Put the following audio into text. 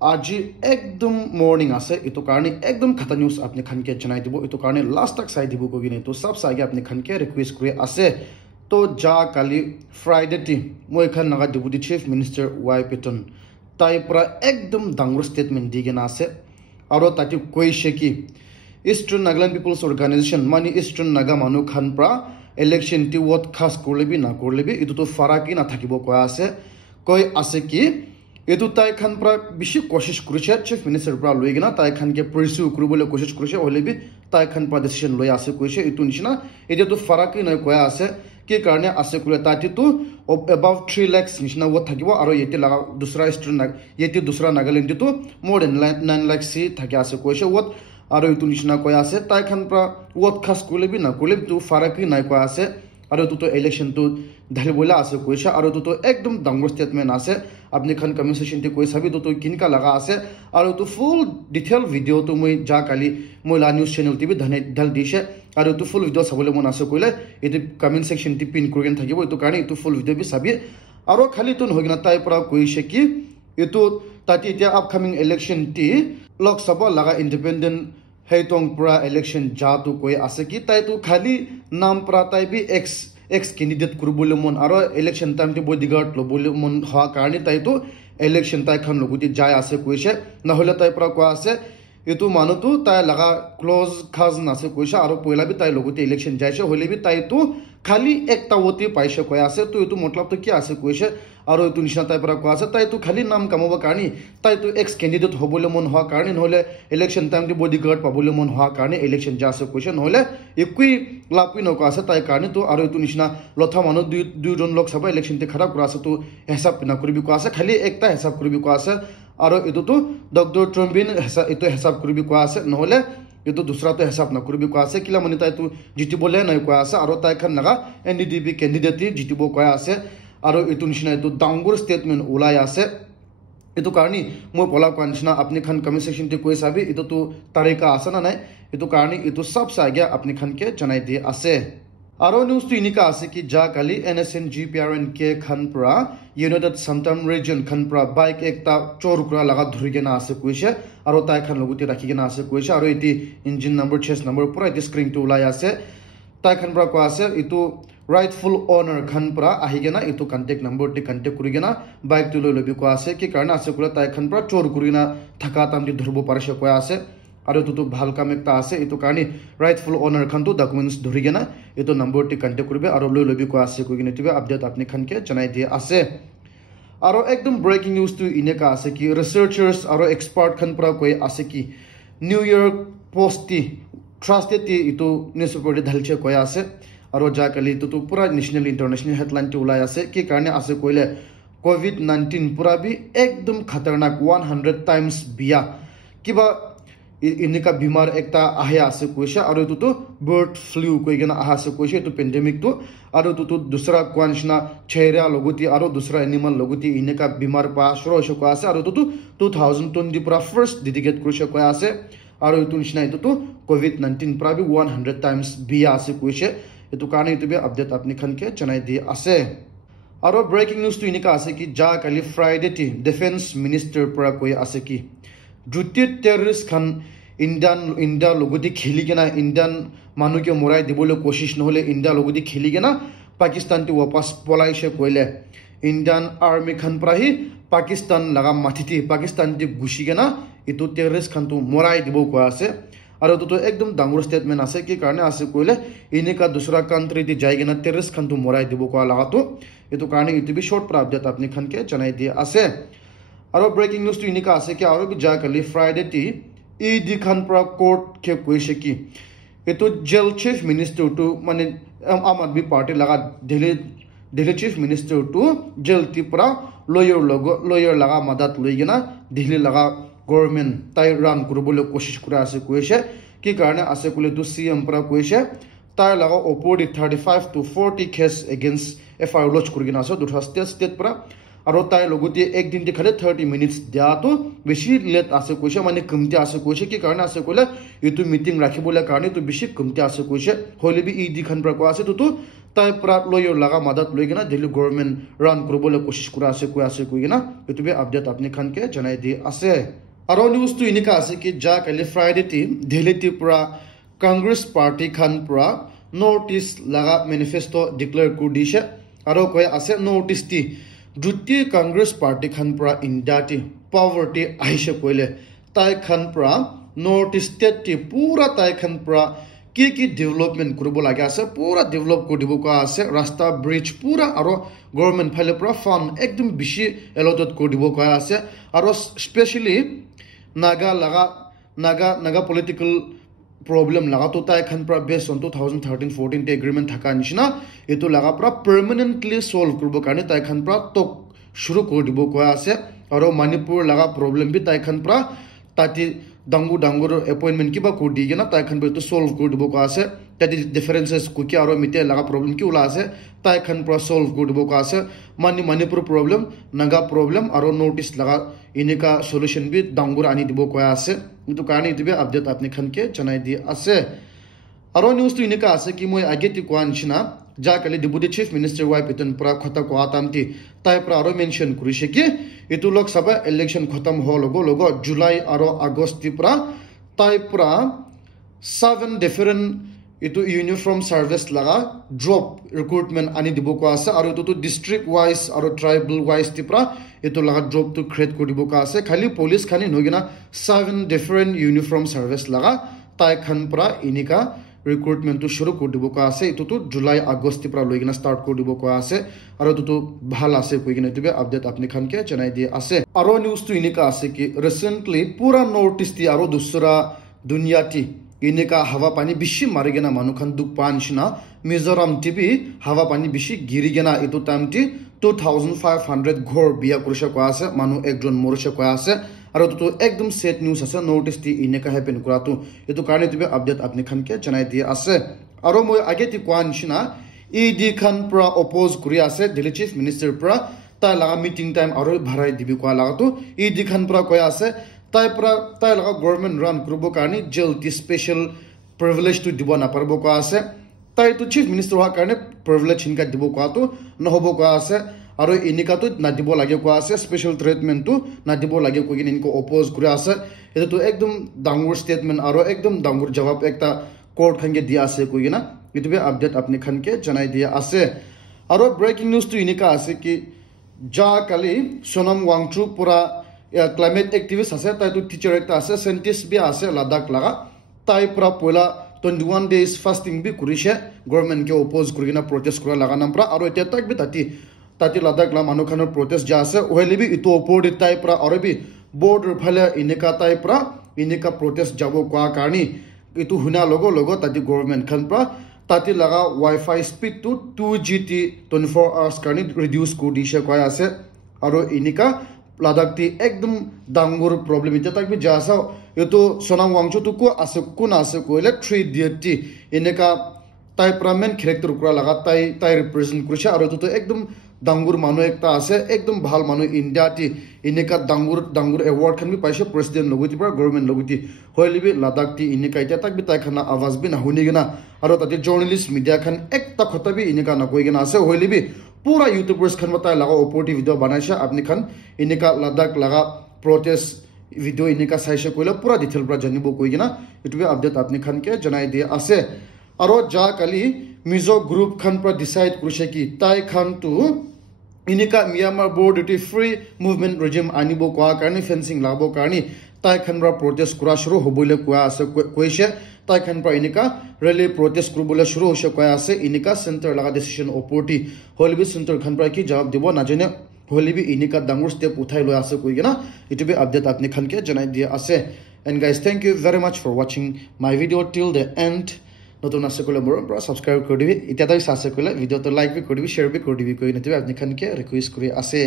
আজি একদম মর্নিং আছে এটো কারণে একদম খাতা নিউজ আপনি খানকে জানাই দিব এটো কারণে লাস্ট তক চাই দিব কগিনে তো সব সাইগে আপনি খানকে রিকোয়েস্ট করে আছে তো যা কালি ফ্রাইডে টি মই খান Naga deputy chief minister Y Patton তাই পুরা একদম ডাঙর স্টেটমেন্ট দিগে না আছে আর তাকে কইছে কি ইস্টার্ন নাগাল্যান্ড পিপলস অর্গানাইজেশন মানে ইস্টার্ন নাগা মানুহ খান প্রা ইলেকশন টি ওয়াট খাস করলেবি না করলেবি এটো তো ফারাকি না থাকিব কয় আছে কি এটো তাই খান প্রা বেশি কোশিশ করেছে চিফ মিনিস্টার প্রা লই গনা তাই খানকে প্রিসিউ করবলে কোশিশ করেছে হলেবি তাই খান প্রা ডিসিশন লই আছে কইছে এটো নিছিনা এটা তো ফারাকি নয় কয় আছে কি কারণে আছে কইলে তাতি তো অ্যাবাউট 3 লাখ নিছিনা ওয়াট থাকিব আর এতে লাগা দুসরা ইস্টার্ন নাগ এতে দুসরা নাগাল্যান্ড তো মোর দেন 9 লাখ সি থাকে আছে কইছে ওয়াট আর এটো নিছিনা কয় আছে তাই খান প্রা ওয়াট খাস করলেবি না করলেবি তো ফারাকি নাই কয় আছে আর তো ইলেকশন তো ঢালি বলে আছে কইছে আর তো একদম ডাঙর স্টেটমেন্ট আছে আপনি খান কমিউনিকেশন তে কই সাবি তো কিনকা লাগা আছে আর তো ফুল ডিটেইল ভিডিও তো মই যা কালি মই লা নিউজ চ্যানেল টিভি ঢাল দিছে আর তো ফুল ভিডিও সাবলে মন আছে কইলে এতে কমেন্ট সেকশন টি পিন করেন থাকিব তো কারণে তো ফুল ভিডিও বি সাবি আর খালি তো হইনা তাই পরা কইছে কি এতো তাতি এটা আপকামিং ইলেকশন টি লোকসভা লাগা ইন্ডিপেন্ডেন্ট হেতং পুরা ইলেকশন যা তো কই আছে কি তাই তো খালি নাম প্রা তাই বি এক্স ক্যান্ডিডেট করবলে মন আর ইলেকশন টাইম তে বডিগার্ড লবলে মন হওয়া কারণে তাই তো ইলেকশন তাই খান লগতি যায় আছে কইছে না হলে তাই প্রা কয় আছে এতো মানু তো তাই লাগা ক্লোজ খাজন আছে কইছে আর পয়লা বি তাই লগতি ইলেকশন যাইছে হলে বি তাই তো খালি একটা ওতি পাইছে কয় আছে তো এতো মতলব তো কি আছে কইছে আর এতো নিশা তাই পরা কয় আছে তাই তো খালি নাম কামাব কারণে তাই তো এক্স ক্যান্ডিডেট হবলে মন হওয়া কারণে নহলে ইলেকশন টাইম তে বডিগার্ড পাবলে মন হওয়া কারণে ইলেকশন যা আছে কইছে নহলে একই লাপি নক আছে তাই কারণে তো আর এতো নিশা লথা মানু দুইজন লোকসভা ইলেকশন তে খারাপ করা আছে তো হিসাব না করবি কয় আছে খালি একটা হিসাব করবি কয় আছে আর এতো তো ডক্টর ট্রাম্পিন এতো হিসাব করবি কয় আছে নহলে এতো দুসরা তো হিসাব না করবি কয় আছে কিলা মানে তাই তো জিতিবলে নাই কয় আছে আর তাই খান লাগা এনডিডিপি ক্যান্ডিডেট জিতিব কয় আছে আর এতো নিশনা এতো ডাঙর স্টেটমেন্ট ওলাই আছে এতো কারণে মই পলা কয় নিশনা আপনি খান কমেন্ট সেকশন তে কই সাবি এতো তো তারিকা আছে না নাই এতো কারণে এতো সব সাইগে আপনি খানকে জানাই দিয়ে আছে আর নিউজ তো ইনিকা আছে কি যা কালি এনএসএন জিপিআরএন কে খান প্রা ইউনাইটেড সামটাম রিজন খান প্রা বাইক একটা চোর করা লাগা ধরিকে না আছে কইছে আর তাই খান লগতি রাখিকে না আছে কইছে আর এটি ইঞ্জিন নাম্বার চেস নাম্বার পুরা এটি স্ক্রিন টু লাই আছে তাই খান প্রা কয় আছে এটো রাইটফুল ওনার খান প্রা আহিগে না এটো কন্টাক্ট নাম্বার টি কন্টাক্ট করিগে না বাইক তো লই লবি কয় আছে কি কারণে আছে কইলা তাই খান প্রা চোর করিনা থাকা তামটি ধরবো পারছে কয় আছে আর তো ভাল কাম একটা আছে এটো কারণে রাইটফুল ওনার খান তো ডকুমেন্টস ধরিগে না এটো নাম্বার টি কন্টাক্ট করবে আর লই লবি কয় আছে কইগিনে টিবে আপডেট আপনি খানকে জানাই দিয়ে আছে আর একদম ব্রেকিং নিউজ তো ইনেকা আছে কি রিসার্চার্স আর এক্সপার্ট খান প্রা কই আছে কি new York post T trusted T এটো নিউজপেপার ঢালছে কয় আছে আর যা কালি তো পুরা ন্যাশনাল ইন্টারন্যাশনাল হেডলাইন টি উলাই আছে কি কারণে আছে কইলে কোভিড-19 পুরা বি একদম খতরনাক 100 টাইমস বিয়া কিবা ইনিকা বিমার একটা আহে আছে কইছে আর তো বার্ড ফ্লু কইগনা আহা আছে কইছে তো প্যান্ডেমিক তো আর তো দুসরা কোয়ানশনা ছেরা লগতি আর দুসরা এনিমাল লগতি ইনিকা বিমার পা শুরু হইছে কয় আছে আর তো 2020 পুরা ফার্স্ট ডেডিকেট কইছে কয় আছে আর তো নিশনা তো কোভিড-19 পুরা বি 100 টাইমস বিয়া আছে কইছে এটো কারণে ইউটিউবে আপডেট আপনি খানকে জানাই দিয়ে আছে আর ব্রেকিং নিউজ তো ইনিকা আছে কি যা কালি ফ্রাইডে টি ডিফেন্স মিনিস্টার পুরা কই আছে কি দ্বিতীয় টেররিস্ট খান ইন্ডিয়া লগতি খেলি কেনা ইন্ডিয়ান মানুষকে মরাই দিবলৈ কোশিশ নহলে ইন্ডিয়া লগতি খেলি কেনা পাকিস্তান টি ওয়াপাস পলাইছে কইলে ইন্ডিয়ান আর্মি খান প্রাহি পাকিস্তান লাগা মাটিতে পাকিস্তান টি গুছি কেনা এটো টেররিস্ট খান তো মরাই দিব কয় আছে আর তো একদম ডাঙর স্টেটমেন্ট আছে কি কারণে আছে কইলে ইনেকা দুসরা কান্ট্রি তে যাই কেনা টেররিস্ট খান তো মরাই দিব কয় লাগা তো এটো কারণে ইউটিউবে শর্ট প্রা আপডেট আপনি খানকে জানাই দিয়ে আছে আর ব্রেকিং নিউজ তো ইনিকা আছে কি আর যা কালি ফ্রাইডে টি ইডি খান প্রা কোর্ট কে কইছে কি এটো জেল চিফ মিনিস্টার টু মানে আম আদমি পার্টি লাগা Delhi chief minister to jail T প্রা লয়ার লাগা মাদাত লইগনা দিল্লি লাগা গভর্নমেন্ট তাই রান করবলে কোশিশ করে আছে কইছে কি কারণে আছে কইলে তো সিএম প্রা কইছে তাই লাগা ওপর 35 to 40 case against FIR launch করিগনা আছে দুটা স্টেট প্রা আর তাই লগতি একদিন তে খালি 30 মিনিটস দিয়া তো বেশি লেট আছে কইছে মানে কমতি আছে কইছে কি কারণে আছে কইলে ইতু মিটিং রাখিবলে কারণে তো বেশি কমতি আছে কইছে হইলে বি ইডি খান প্রা কয় আছে তো tai prat lawyer laga madat loi gina Delhi government run kurubole koshish kura ase koi gina etu be update apni khan ke janai di ase aro news tu inika ase ki ja kali Friday ti Delhi ti pura Congress party khan pura notice laga manifesto declare kur dishe aro koi ase notice ti duty Congress party khan pura India ti poverty ahishe koile tai khan pura notice state ti pura tai khan pura ki development kurubo lage ase pura develop kodibo ka ase rasta bridge pura aro government phale pura fund ekdom bishi allotted kodibo ka ase aro especially naga political problem laga to tai khan pra based on 2013-14 te agreement thaka nishina etu laga pra permanently solve kurbo karne tai khan pra tok shuru kodibo ka ase aro Manipur laga problem bi tai khan pra tati dangur appointment kiba kodi gena tai khan be to solve kodibo ka ase tati differences ku ki aro mite laga problem ki ula ase tai khan pra solve kodibo ka ase Manipur problem naga problem aro notice laga inika solution bi dangur ani dibo ka ase itu karni dibe update apni khan ke janai di ase aro news tu inika ase ki moi age ti kwan china ja kali deputy chief minister wife itun pura khota ko atamti tai pra aro mention kurise ki itu lok sabha election khatam ho logo July aro August ti pra tai pra 7 different itu uniform service laga drop recruitment ani dibo ko ase aro itu district wise aro tribal wise ti pra itu laga drop to create kodibo ka ase khali police khani nogina 7 different uniform service laga tai khan pra inika recruitment to shuru kodibo ka ase itu July August ti pra loigina start kodibo ka ase aro itu bhal ase koigina tibe update apni khan ke janai di ase aro news tu inika ase ki recently pura notice ti aro dusra dunya ti inika hawa pani bishi marigena manukhan duk panshina Mizoram TV hawa pani bishi girigena itu time ti 2500 ghor biya kurisha ko ase manu ekjon morisha ko ase aro to ekdom set news ase notice ti inika happen kuratu itu karne tibe update apni khan ke janai di ase aro moi age ti kwan shina ED khan pra oppose kuri ase Delhi chief minister pra ta laga meeting time aro bharai dibi ko laga to ED khan pra ko ase tai laga government run kurubo karni jail ti special privilege to dibo na parbo ko ase tai to chief minister ha karne privilege hinka dibo ko to no hobo ko ase aro inika to na dibo lage ko ase special treatment to na dibo lage ko gin inko oppose kuri ase eto to ekdom dangur statement aro ekdom dangur jawab ekta court khange dia ase ko gina etu be update apni khan ke janai dia ase aro breaking news to inika ase ki ja kali Sonam Wangchu pura climate activist ase tai to teacher ekta ase scientist bi ase Ladakh laga tai pura pola 21 days fasting bi kurishe government ke oppose kurina protest kura laga nampra aro eta tak bi tati Ladakh la manukhanor protest ja ase oheli bi itu opor tai pura aro bi border phale inika tai pura inika protest jabo kwa karni itu huna logo tati government khan pra tati laga wifi speed to 2G 24 hours karni reduce ko dishe kwa ase aro inika Ladakh ti ekdom dangur problem ite tak bi jasa eto Sonam Wangchu tu ko ase kun ase ko ele 3 deity ineka tai pramen character kura laga tai represent kurisha aro to ekdom dangur manu ekta ase ekdom bhal manu India ti ineka dangur award khan bi paise president loguti pra government loguti hoilibi Ladakh ti ineka ite tak bi tai khana awaz bi na huni gina aro tate journalist media khan ekta khota bi ineka na koi gina ase hoilibi pura youtubers khan matai laga opoti video banaisha apni khan inika Ladakh laga protest video inika saisha koila pura detail pra janibo koi gina itube update apni khan ke janai di ase aro ja kali Mizo group khan pra decide kurise ki tai khan tu inika Myanmar board duty free movement regime anibo kwa karni fencing labo karni tai khan pra protest kura shuru hobole kwa ase koise tai khan pra inika rally protest kurubole shuru hose kwa ase inika center laga decision opoti holibi center khan pra ki jawab dibo na jane holibi inika dangur step uthai lo ase koi gina itube update apni khan ke janai dia ase and guys thank you very much for watching my video till the end নতুন আছে কলে মোৰ পৰা subscribe কৰি দিবি এতিয়া তাই সাছে কলে ভিডিওটো লাইক বি কৰি দিবি শেয়াৰ বি কৰি দিবি কই নতিবে আপনি খানকে ৰিকুৱেষ্ট কৰি আছে